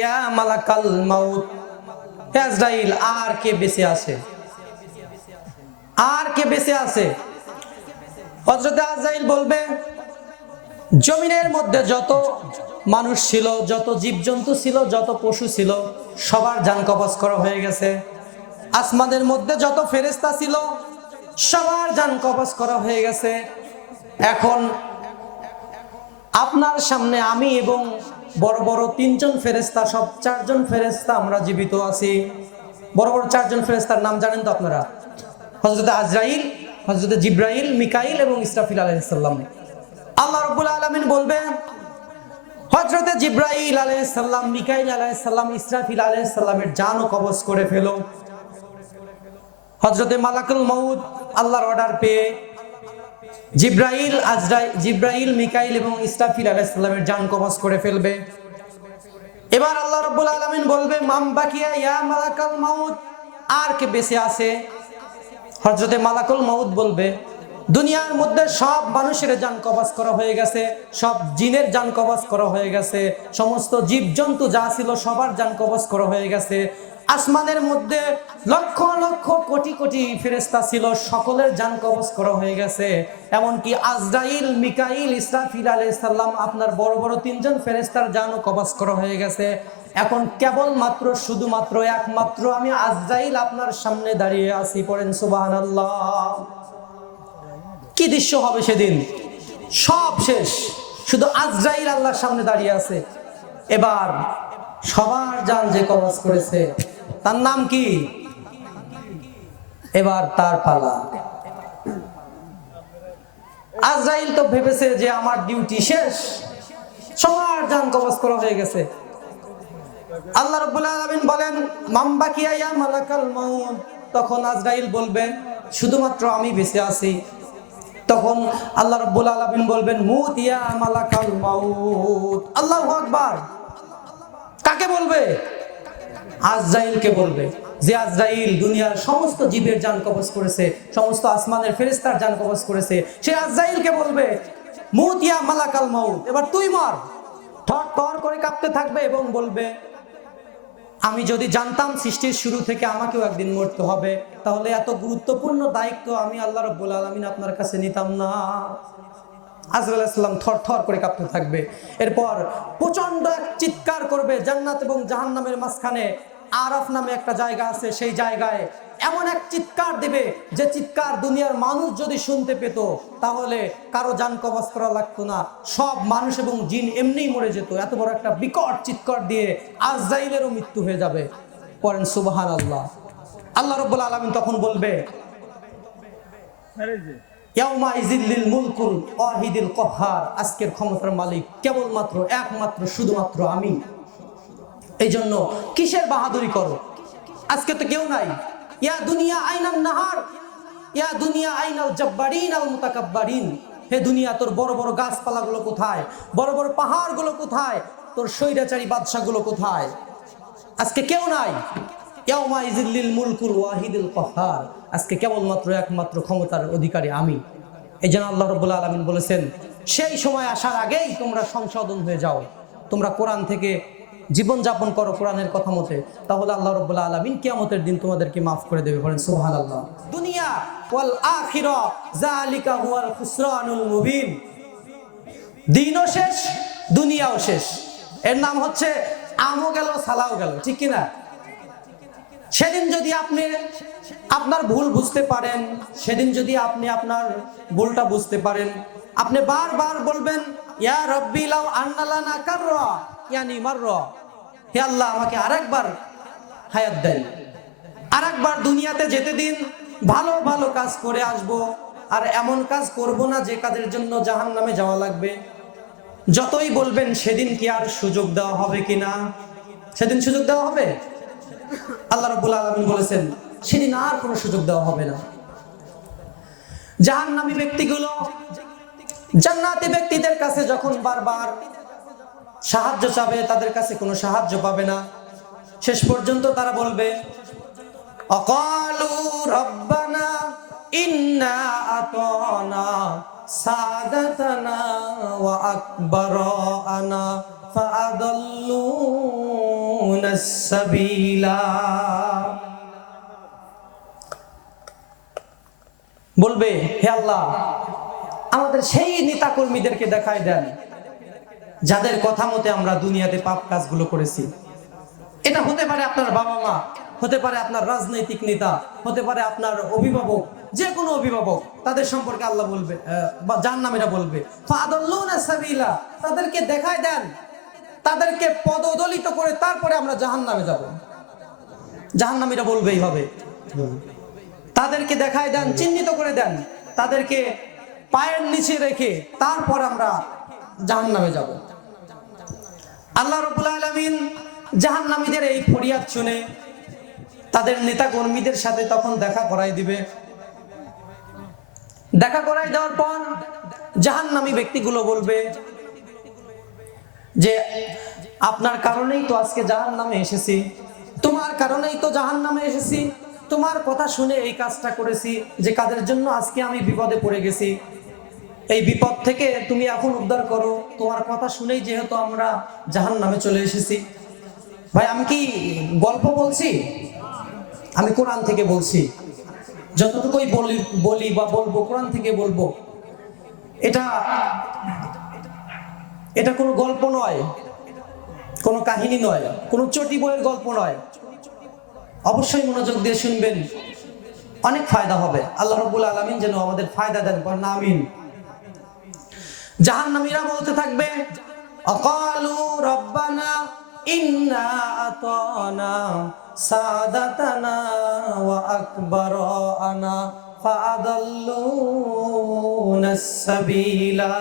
ইয়া মালাকাল মাউত। আর কে বেঁচে আছে? আর কে বেঁচে আছে? হযরত আজরাইল বলবে, জমিনের মধ্যে যত মানুষ ছিল, যত জীবজন্তু ছিল, যত পশু ছিল, সবার যান কবজ করা হয়ে গেছে। আসমানের মধ্যে যত ফেরেস্তা ছিল, সবার যান কবজ করা হয়ে গেছে। এখন আপনার সামনে আমি এবং বড় বড় তিনজন ফেরেস্তা সব চারজন ফেরেস্তা আমরা জীবিত আছি। বড় বড় চারজন ফেরেস্তার নাম জানেন তো আপনারা? হজরত আজরাইল হজরত জিব্রাইল, মিকাইল এবং ইসরাফিল আলাইসাল্লাম আল্লাহ রব্বুল আলমিন বলবেন হজরতে জিব্রাইল আলাইসাল্লাম মিকাইল আলাইসাল্লাম ইসরাফিল আলাইসাল্লামের জানও কবজ করে ফেলো। হজরতে মালাকুল মউদ আল্লাহর অর্ডার পেয়ে জিব্রাইল, আজরাই, জিব্রাইল, মিকাইল এবং ইসরাফিল আলাইসাল্লামের জান কবজ করে ফেলবে। এবার আল্লাহ রব্বুল আলমিন বলবে, মাম বাকিয়া ইয়া মালাকাল মাউদ আর কে বেঁচে আছে? হজরতে মালাকুল মাউদ বলবে, দুনিয়ার মধ্যে সব মানুষের যান কবাজ করা হয়ে গেছে, সব জিনের যান কবাজ করা হয়ে গেছে, সমস্ত জীবজন্তু যা ছিল সবার যান কবাজ করা হয়ে গেছে আসমানের মধ্যে লক্ষ লক্ষ কোটি কোটি ফেরেস্তা ছিল, সকলের যান কবজ করা হয়ে গেছে। এমনকি আজরাইল, মিকাইল, ইসরাফিল আলাইসাল্লাম আপনার বড় বড় তিনজন ফেরেস্তার জানও কবজ করা হয়ে গেছে। এখন কেবলমাত্র, শুধুমাত্র, একমাত্র আমি আজরাইল আপনার সামনে দাঁড়িয়ে আছি, পড়েন সুবাহান আল্লাহ কি দৃশ্য হবে সেদিন? সব শেষ, শুধু আজরাইল আল্লাহর সামনে দাঁড়িয়ে আছে। এবার সবার যান যে কবজ করেছে তার নাম কি? এবার তার পালা। আজরাইল তো ভেবেছে যে আমার ডিউটি শেষ। সবার যান কবজ করা হয়ে গেছে। আল্লাহ রাব্বুল আলামিন বলেন মাম্বাকিয়া মালাকাল মাউত। তখন আজরাইল বলবে, শুধুমাত্র আমি বেঁচে আছি। তখন আল্লাহ রাব্বুল আলামিন বলবেন, মুত ইয়া মালাকাল মাউত। আল্লাহু আকবার। কাকে বলবে? আজরাইলকে বলবে যে আজরাইল দুনিয়ার সমস্ত জীবের জান কবজ করেছে, সমস্ত আসমানের ফেরেস্তার জান কবজ করেছে। সে আজরাইলকে বলবে মুত ইয়া মালাকাল মাউত। এবার তুই মর। থর থর করে কাঁপতে থাকবে এবং বলবে, আমি যদি জানতাম সৃষ্টির শুরু থেকে আমাকেও একদিন মরতে হবে, তাহলে এত গুরুত্বপূর্ণ দায়িত্ব আমি আল্লাহ রব্বুল আলমিন আপনার কাছে নিতাম না। আজরাল ইসলাম থর থর করে কাঁপতে থাকবে। এরপর প্রচণ্ড এক চিৎকার করবে জান্নাত এবং জাহান্নামের মাঝখানে। আরাফ নামে একটা জায়গা আছে, সেই জায়গায় এমন এক চিৎকার দিবে, যে চিৎকার দুনিয়ার মানুষ যদি শুনতে পেত, তাহলে কারও যান কবজ করা লাগতো না। সব মানুষ এবং জিন এমনিই মরে যেত। এত বড় একটা বিকট চিৎকার দিয়ে আজরাইলেরও মৃত্যু হয়ে যাবে। পড়েন সুবাহান আল্লাহ আল্লাহ রব্বুল আলমিন তখন বলবে আজকের ক্ষমতার মালিক কেবলমাত্র, একমাত্র, শুধুমাত্র আমি। এই জন্য কিসের বাহাদুরি করো? আজকে তো কেউ নাই। ইয়া দুনিয়া আইনাল নাহার। ইয়া দুনিয়া আইনাল জব্বারিন আল মুতাকাব্বারিন। হে দুনিয়া, তোর বড় বড় গাছপালাগুলো কোথায়? বড় বড় পাহাড়গুলো কোথায়? তোর স্বৈরাচারী বাদশাগুলো কোথায়? আজকে কেউ নাই। আজকে কেবলমাত্র একমাত্র ক্ষমতার অধিকারী আমি। এই জন্য আল্লাহ রব্বুল আলমিন বলেছেন, সেই সময় আসার আগেই তোমরা সংশোধন হয়ে যাও। তোমরা কোরআন থেকে জীবনযাপন করো কোরআনের কথা মতে, তাহলে আল্লাহ রব্বুল্লাহ আলমিন কিয়ামতের দিন তোমাদেরকে মাফ করে দেবে, বলেন সুবহান আল্লাহ দিনও শেষ, দুনিয়াও শেষ। এর নাম হচ্ছে আমও গেল, সালাও গেল, ঠিক কিনা? সেদিন যদি আপনি আপনার ভুল বুঝতে পারেন, সেদিন যদি আপনি আপনার ভুলটা বুঝতে পারেন, আপনি বারবার বলবেন, ইয়া রব্বি লাউ আন্নালানা কাররা, ইয়ানি মাররা। হে আল্লাহ, আমাকে আরেকবার হায়াত দেন। আরেকবার দুনিয়াতে যেতে দিন। ভালো ভালো কাজ করে আসব। আর এমন কাজ করব না যে কাজের জন্য জাহান নামে যাওয়া লাগবে। যতই বলবেন সেদিন কি আর সুযোগ দেওয়া হবে কিনা সেদিন সুযোগ দেওয়া হবে? আল্লাহ রাব্বুল আলামিন বলেছেন, সেদিন আর কোনো সুযোগ দেওয়া হবে না। জাহান্নামী ব্যক্তিগুলো জান্নাতি ব্যক্তিদের কাছে যখন বারবার সাহায্য চাবে, তাদের কাছে কোনো সাহায্য পাবে না। শেষ পর্যন্ত তারা বলবে বলবে, হে আল্লাহ, আমাদের সেই নেতা কর্মীদেরকে দেখায় দেন। যাদের কথা মতে আমরা দুনিয়াতে পাপ কাজগুলো করেছি। এটা হতে পারে আপনার বাবা মা হতে পারে আপনার রাজনৈতিক নেতা, হতে পারে আপনার অভিভাবক, যে কোনো অভিভাবক, তাদের সম্পর্কে আল্লাহ বলবে বা যার নামেরা বলবে। ফাদাল্লুনা সাবিলা, তাদেরকে দেখায় দেন, তাদেরকে পদদলিত করে তারপরে আমরা জাহান নামে যাব জাহান্নামীরা বলবে এইভাবে তাদেরকে দেখায় দেন, চিহ্নিত করে দেন, তাদেরকে পায়ের নিচে রেখে তারপর আমরা জাহান্নামে যাব। আল্লাহ রবুল আলমিন জাহান্নামীদের এই ফরিয়াদ শুনে তাদের নেতা কর্মীদের সাথে তখন দেখা করাই দিবে। দেখা করাই দেওয়ার পর জাহান্নামী ব্যক্তিগুলো বলবে যে, আপনার কারণেই তো আজকে জাহান নামে এসেছি। তোমার কারণেই তো জাহান নামে এসেছি। তোমার কথা শুনে এই কাজটা করেছি যে, কাদের জন্য আজকে আমি বিপদে পড়ে গেছি। এই বিপদ থেকে তুমি এখন উদ্ধার করো। তোমার কথা শুনেই যেহেতু আমরা জাহান নামে চলে এসেছি। ভাই, আমি কি গল্প বলছি? আমি কোরআন থেকে বলছি। যতটুকুই বলি বলি বা বলব, কোরআন থেকে বলব, এটা এটা কোনো গল্প নয়। কোনো কাহিনী নয়। কোনো চটি বইয়ের গল্প নয়। অবশ্যই মনোযোগ দিয়ে শুনবেন। অনেক ফায়দা হবে। আল্লাহ রবুল আলমিন যেন আমাদের ফায়দা দেন। করেন আমিন। জাহান্নামীরা বলতে থাকবে, অকালু রব্বানা ইন্না আতানা সাদাতানা ওয়া আকবারানা ফাআদাল্লুনা সাবিলা।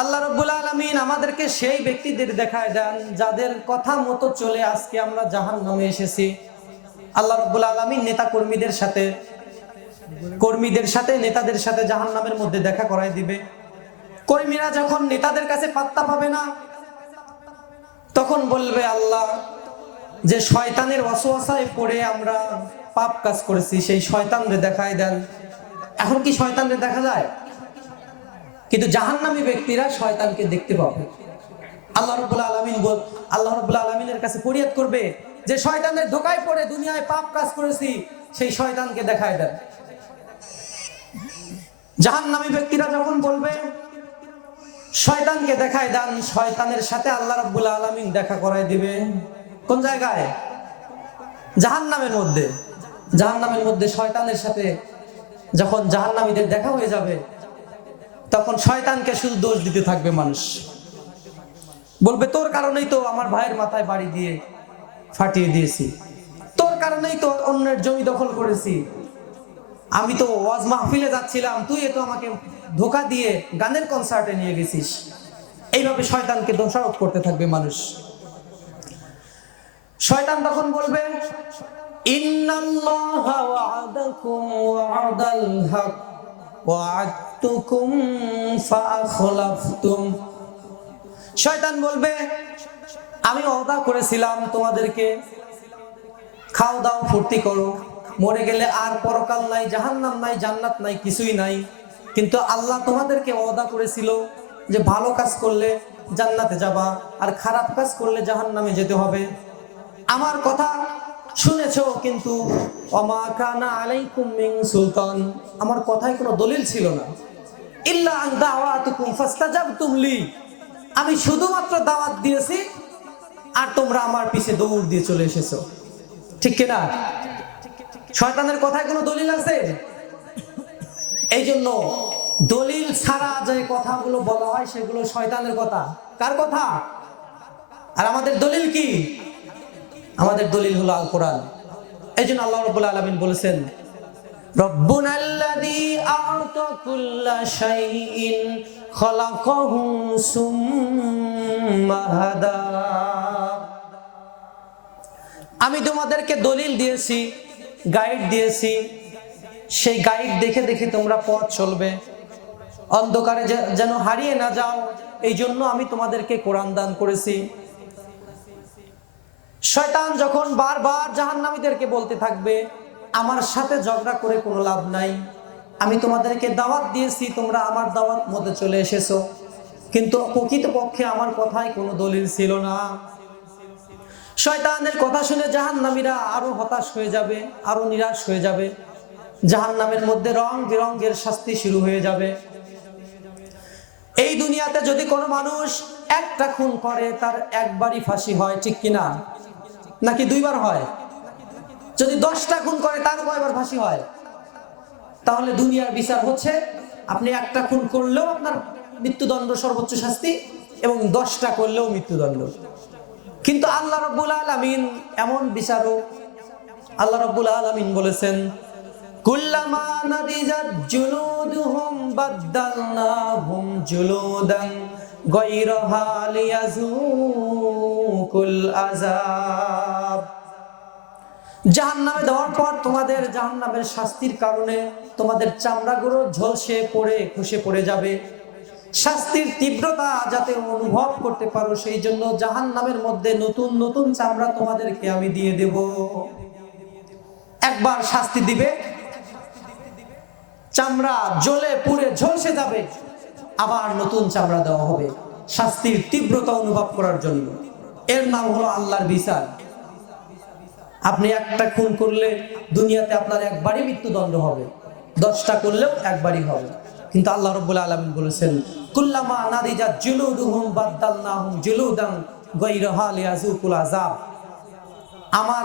আল্লাহ রব্বুল আলমিন আমাদেরকে সেই ব্যক্তিদের দেখায় দেন, যাদের কথা মতো চলে আজকে আমরা জাহান এসেছি। আল্লাহ রব্বুল আলমিন নেতা কর্মীদের সাথে কর্মীদের সাথে, নেতাদের সাথে জাহান নামের মধ্যে দেখা করাই দিবে। কর্মীরা যখন নেতাদের কাছে পাত্তা পাবে না, তখন বলবে, আল্লাহ, যে শয়তানের অসুয়াশায় পড়ে আমরা পাপ কাজ করেছি, সেই শয়তানরে দেখায় দেন। এখন কি শয়তানরে দেখা যায়? কিন্তু জাহান্নামী ব্যক্তিরা শয়তানকে দেখতে পাবে। আল্লাহ রবুল্লা আলমিন বল, আল্লাহ রবুল্লা আলমিনের কাছে ফরিয়াদ করবে যে, শয়তানের ধোকায় পড়ে, দুনিয়ায় পাপ কাজ করেছি। সেই শয়তানকে দেখায় দেন। জাহান্নামী ব্যক্তিরা যখন বলবে, শয়তানকে দেখায় দেন, শয়তানের সাথে আল্লাহ রব্বুল্লা আলমিন দেখা করায় দিবে। কোন জায়গায়? জাহান্নামের মধ্যে। জাহান্নামের মধ্যে শয়তানের সাথে যখন জাহান্নামীদের দেখা হয়ে যাবে, তখন শয়তানকে শুধু দোষ দিতে থাকবে মানুষ। বলবে, তোর কারণেই তো আমার ভাইয়ের মাথায় বাড়ি দিয়ে ফাটিয়ে দিয়েছি। তোর কারণেই তো অন্যের জমি দখল করেছি। আমি তো ওয়াজ মাহফিলে যাচ্ছিলাম, তুই তো আমাকে ধোকা দিয়ে গানের কনসার্টে নিয়ে গেছিস। এইভাবে শয়তানকে দোষারোপ করতে থাকবে মানুষ। শয়তান তখন বলবে শয়তান বলবে, আমি ওয়াদা করেছিলাম তোমাদেরকে, খাও দাও, ফুর্তি করো। মরে গেলে আর পরকাল নাই, জাহান্নাম নাই, জান্নাত নাই, কিছুই নাই। কিন্তু আল্লাহ তোমাদেরকে ওয়াদা করেছিল যে ভালো কাজ করলে জান্নাতে যাবা, আর খারাপ কাজ করলে জাহান্নামে যেতে হবে। আমার কথা শুনেছ, কিন্তু সুলতান। আমার কথায় কোনো দলিল ছিল না। লি। আমি শুধুমাত্র দাওয়াত দিয়েছি, আর তোমরা আমার পিছে দৌড় দিয়ে চলে এসেছ। ঠিক কিনা? শয়তানের কথায় কোনো দলিল আছে? এই জন্য দলিল ছাড়া যে কথাগুলো বলা হয় সেগুলো শয়তানের কথা। কার কথা? আর আমাদের দলিল কি? আমাদের দলিল হলো আল কোরআন এই জন্য আল্লাহ রব আলমিন বলেছেন আমি তোমাদেরকে দলিল দিয়েছি গাইড দিয়েছি। সেই গাইড দেখে দেখে তোমরা পথ চলবে। অন্ধকারে যেন হারিয়ে না যাও, এই জন্য আমি তোমাদেরকে কোরআন দান করেছি। শয়তান যখন বারবার জাহান্নামীদেরকে বলতে থাকবে, আমার সাথে ঝগড়া করে কোনো লাভ নাই। আমি তোমাদেরকে দাওয়াত দিয়েছি, তোমরা আমার দাওয়াত মধ্যে চলে এসেছ। কিন্তু প্রকৃতপক্ষে আমার কথায় কোনো দলিল ছিল না। শয়তানের কথা শুনে জাহান্নামীরা আরও হতাশ হয়ে যাবে, আরও নিরাশ হয়ে যাবে। জাহান্নামের মধ্যে রং বেরঙ্গের শাস্তি শুরু হয়ে যাবে। এই দুনিয়াতে যদি কোনো মানুষ একটা খুন করে, তার একবারই ফাঁসি হয়, ঠিক কিনা নাকি দুইবার হয়? যদি দশটা খুন করে, তার কয়বার ফাঁসি হয়? তাহলে দুনিয়ার বিচার হচ্ছে, আপনি একটা খুন করলেও আপনার মৃত্যুদণ্ড সর্বোচ্চ শাস্তি এবং দশটা করলেও মৃত্যুদণ্ড। কিন্তু আল্লাহ রব্বুল আলমিন এমন বিচারক আল্লাহ রব্বুল আলমিন বলেছেন জাহান্নামে দেওয়ার পর তোমাদের জাহান্নামের শাস্তির কারণে তোমাদের চামড়াগুলো ঝলসে পড়ে, খসে পড়ে যাবে। শাস্তির তীব্রতা যাতে অনুভব করতে পারো, সেই জন্য জাহান্নামের মধ্যে নতুন নতুন চামড়া তোমাদেরকে আমি দিয়ে দেব। একবার শাস্তি দিবে। চামড়া জ্বলে পুড়ে ঝলসে যাবে। আবার নতুন চামড়া দেওয়া হবে। শাস্তির তীব্রতা অনুভব করার জন্য। এর নাম হলো আল্লাহর বিচার। আপনি একটা খুন করলে দুনিয়াতে আপনার একবারই মৃত্যুদণ্ড হবে। দশটা করলেও একবারই হবে। কিন্তু আল্লাহ রব্বুল আলমিন বলেছেন কুল্লামা নাদিজা জুলুদুহুম বাদ্দালনাহুম জুলুদান গৈরহাল ইয়াজুকুল আযাব। আমার